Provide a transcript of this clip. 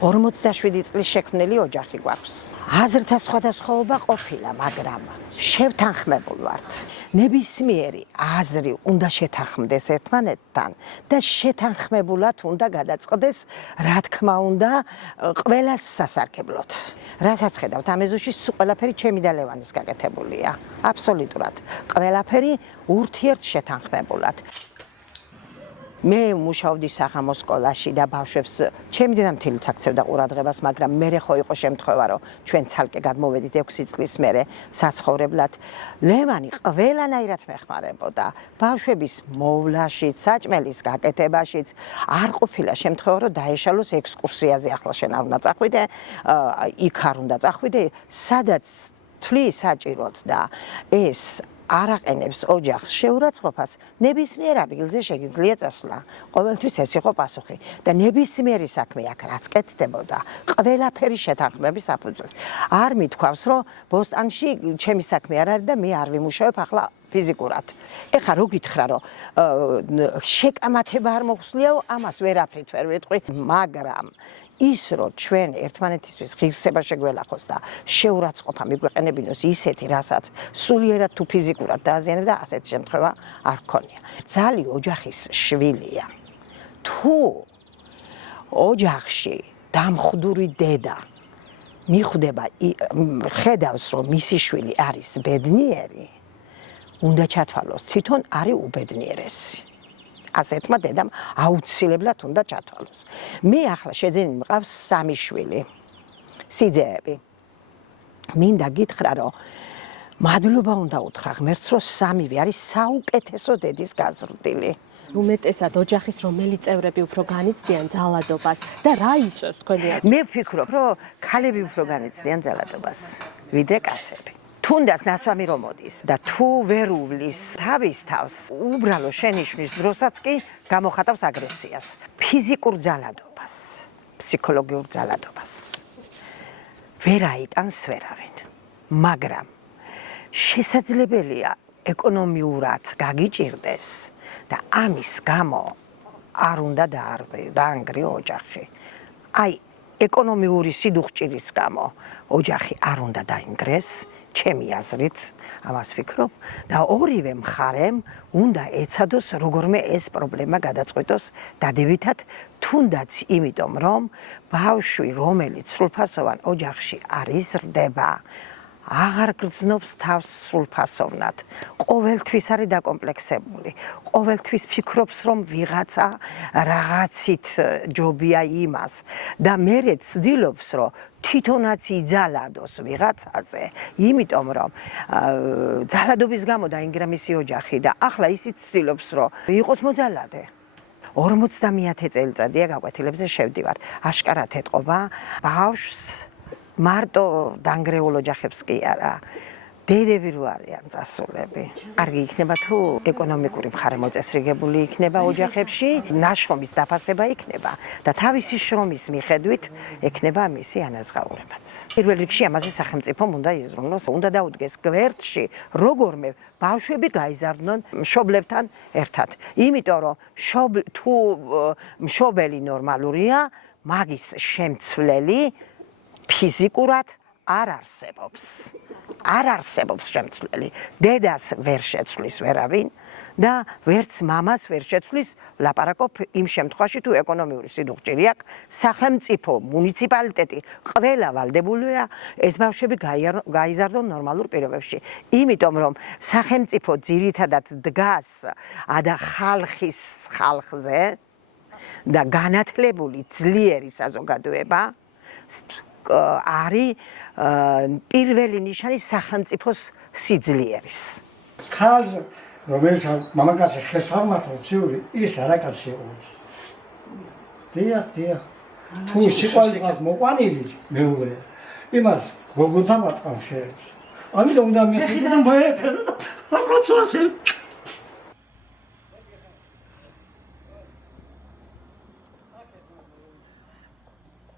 47 წლის შექმნილი ოჯახი გვაქვს. აზრთა სხვადასხვაობა ყოფილა, მაგრამ შევთანხმებულ ვართ. ნებისმიერი აზრი უნდა შეთანხმდეს ერთმანეთთან და შეთანხმებულად უნდა გადაწყდეს, რა თქმა უნდა, ყველას სასარგებლოდ. რასაც ხედავთ ამ ეზოში, ყველაფერი ჩემი და ლევანის გაკეთებულია. აბსოლუტურად. ყველაფერი ურთიერთ შეთანხმებულად. მე მუშაობდი საღამო სკოლაში და ბავშვებს ჩემი დედა მთლით აქცევდა ყურადღებას, მაგრამ მე ხო იყო შემთხვევა, რომ ჩვენ ცალკე გადმოვედით 6 წლის მერე საცხოვრებლად. ლევანი ყველანაირად მეხმარებოდა. ბავშვების მოვლაშიც, საჭმელის გაკეთებაშიც. არ ყოფილა შემთხვევა, რომ დაეშალოს ექსკურსიაზე, ახლა შენ არ უნდა წახვიდე, იქ არ უნდა წახვიდე, სადაც თვლის საჭიროდ და ეს არაყენებს ოჯახს შეურაცხყოფას, ნებისმიერ ადგილზე შეგიძლია წასვლა. ყოველთვის ეს იყო პასუხი და ნებისმიერი საქმე აქ რაც კეთდებოდა, ყველაფერი შეთანხმების საფუძველზე. არ მithქვავს, რომ ბოსტანში ჩემი საქმე არ არის და მე არ ვიმუშავებ ახლა ფიზიკურად. ეხლა რო გითხრა, რომ შეკამათება არ მოხსლიაო, ამას ვერაფრით ვერ ვიტყვი, მაგრამ ის რომ ჩვენ ერთმანეთისთვის ღირსება შეგველახოს და შეურაცხყოფა მიგვეყენებინოს ისეთი, რასაც სულიერად თუ ფიზიკურად დააზიანებ და ასეთი შემთხვევა არ გქონია. ძალი ოჯახის შვილია. თუ ოჯახში დამხდური დედა მიხვდება, ხედავს, რომ მისი შვილი არის ბედნიერი, უნდა ჩათვალოს, თვითონ არის უბედნიერესი. ასეთმა დედამ აუცილებლად უნდა ჩათვალოს. მე ახლა შეძენილი მყავს 3 შვილი. სიძეები. მინდა გითხრა, რომ მადლობა უნდა უთხრა ღმერთს, რომ 3-ვე არის საუკეთესო დედის გაზრდილი. უმეტესად ოჯახის რომელი წევრები უფრო განიცდიან ძალადობას და რა იწევს თქვენი აზრით? მე ვფიქრობ, რომ ქალები უფრო განიცდიან ძალადობას, ვიდრე კაცები. თუნდაც ნასვამი რომ მოდის და თუ ვერ უვლის თავის თავს, უბრალო შენიშვნის დროსაც კი გამოხატავს აგრესიას, ფიზიკურ ძალადობას, ფსიქოლოგიურ ძალადობას. ვერ აიტანს ვერავინ, მაგრამ შესაძლებელია ეკონომიურად გაგიჭირდეს და ამის გამო არ უნდა დაანგრიო ოჯახი. აი, ეკონომიური სიდუხჭირის გამო ოჯახი არ უნდა დაინგრეს. ჩემი აზრით, ამას ვფიქრობ და ორივე მხარემ უნდა ეცადოს როგორმე ეს პრობლემა გადაწყვეტოს დადებითად, თუნდაც იმიტომ, რომ ბავშვი, რომელიც სრულფასოვან ოჯახში არ იზრდება, აღარ გრძნობს თავს სრულფასოვნად. ყოველთვის არის დაკომპლექსებული. ყოველთვის ფიქრობს, რომ ვიღაცა რაღაცით ჯობია იმას და მერე ცდილობს, რომ თვითონაც იძალადოს ვიღაცაზე, იმიტომ რომ ძალადობის გამო დაინგრა მისი ოჯახი და ახლა ისიც ცდილობს, რომ იყოს მოძალადე. 50-ე წელიწადია გაკვეთილებზე შევდივარ. აშკარად ეტყობა ბავშვს მარტო დანგრეულ ოჯახებს კი არა, დედები რო არიან წასულები. კარგი იქნება თუ ეკონომიკური მხარე მოწესრიგებული იქნება ოჯახებში, ნაშრომის დაფასება იქნება და თავისი შრომის მიხედვით ექნება მისი ანაზღაურებაც. პირველ რიგში ამაზე სახელმწიფომ უნდა იზრუნოს, უნდა დაუდგეს გვერდში, როგორმე ბავშვები გაიზარდნონ მშობლებთან ერთად. იმიტომ რომ თუ მშობელი ნორმალურია, მაგის შემცვლელი ფიზიკურად არ არსებობს. არ არსებობს შემცვლელი. დედას ვერ შეცვლის ვერავინ და ვერც მამას ვერ შეცვლის, ლაპარაკობ იმ შემთხვევაში თუ ეკონომიური სიდუხჭირი აქვს, სახელმწიფო, მუნიციპალიტეტი, ყველა ვალდებულია ეს ბავშვები გაიზარდონ ნორმალურ პირობებში. იმიტომ რომ სახელმწიფო ძირითადად დგას ხალხზე და განათლებული ძლიერი საზოგადოება არის პირველი ნიშანი სახელმწიფოს სიძლიერის. ხალხი, რომელიც მამაკაცი ხელს აღმართავს ციური, ის არაკაცი იყო. დიახ. თუ სიყვარულს მოყვანილი მეუღლე, იმას გოგოთან ვატყავ შეერს. ამიტომ უნდა მიხედო და მოეფერო და აკოცვას.